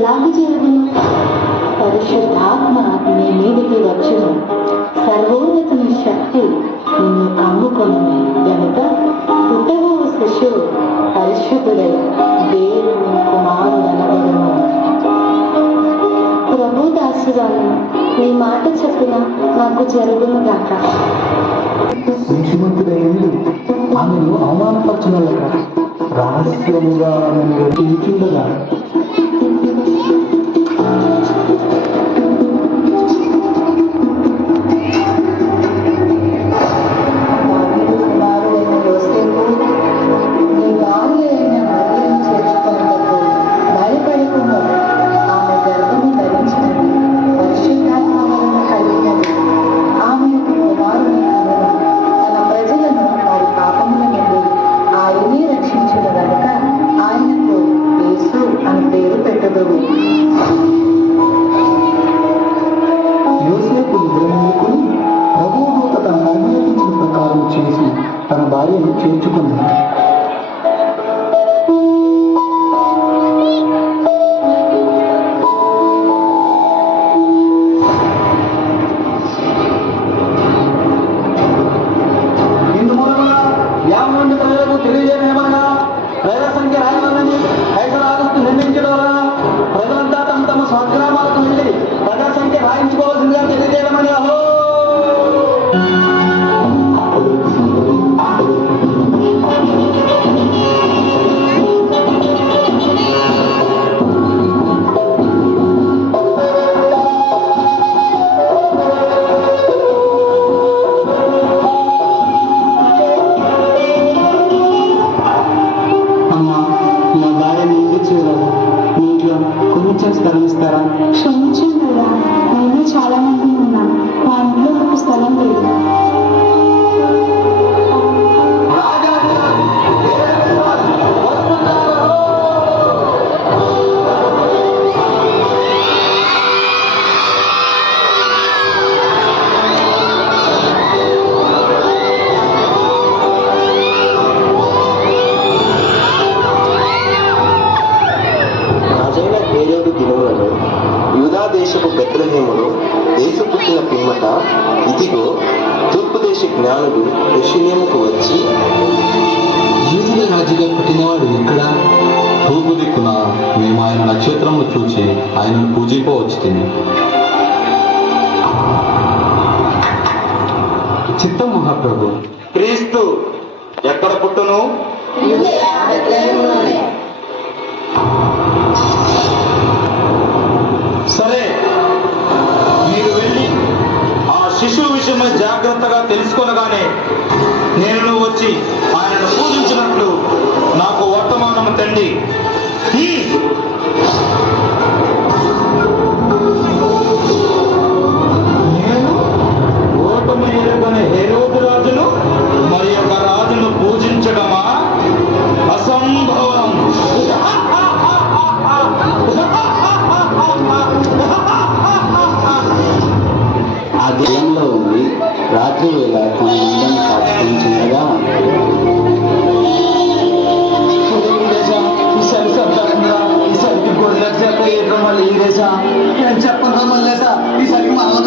ఎలాగ జరుగును? పరిశుద్ధాత్మ నీ మీదికి వచ్చును, సర్వోన్నతుని శక్తి నిన్ను కమ్ముకొను గనుక పుట్టబో శిశువు పరిశుద్ధుడై దేవుని కుమారుడనబడును. ప్రభు దాసురాలు, నీ మాట చెప్పిన నాకు జరుగును గాక. నీతిమంతుడైంది ఆమెను అవమానపరచునగా రహస్యముగా ఆమెను తీర్చుండగా తన భార్యను చేర్చుకున్నాడు. ఇందుమూలముగా యావనండి ప్రజలకు తెలియజేయమనగా ప్రజల సంఖ్య రాయమని కైసర్ ఆగస్టు నిర్ణయించడం వలన ప్రజలంతా తమ తమ స్వగ్రామాలకు వెళ్ళి ప్రజల సంఖ్య రాయించుకోవాల్సిందిగా తెలియజేయమని. అహో కొంచెం స్థలం ఇస్తారా? క్షమించండి, నేను చాలా మంది ఉన్నాను, మా ఇంట్లో ఒక స్థలం లేదు. యూదా దేశపు బెత్లెహేములో దేశ పుట్టిన పిమ్మట ఇదిగో తూర్పు దేశ జ్ఞానుడు యెరూషలేముకు వచ్చి, యూదుల రాజుగా పుట్టినవాడు ఎక్కడ? తూర్పు దిక్కున మేము ఆయన నక్షత్రము చూచి ఆయనను పూజింపవచ్చుతుంది. చిత్తం మహాప్రభు. క్రీస్తు ఎక్కడ పుట్టును? సరే, మీరు వెళ్ళి ఆ శిశువు విషయమై జాగ్రత్తగా తెలుసుకొనగానే నేను వచ్చి ఆయనను పూజించినట్లు నాకు వర్తమానము తండి. నేను ఓటమి ఎరుగని హేరోదు రాజును మరి ఒక రాజును పూజించడమా? అసంభవం. ఆ దేయంలో ఉండి రాత్రి వేళ తన మందని కాచుకుంటుండగా ఈసారికి గొర్రెలకు చెప్ప మళ్ళీ ఈరేసా నేను చెప్పను మళ్ళీ ఈసారికి మళ్ళీ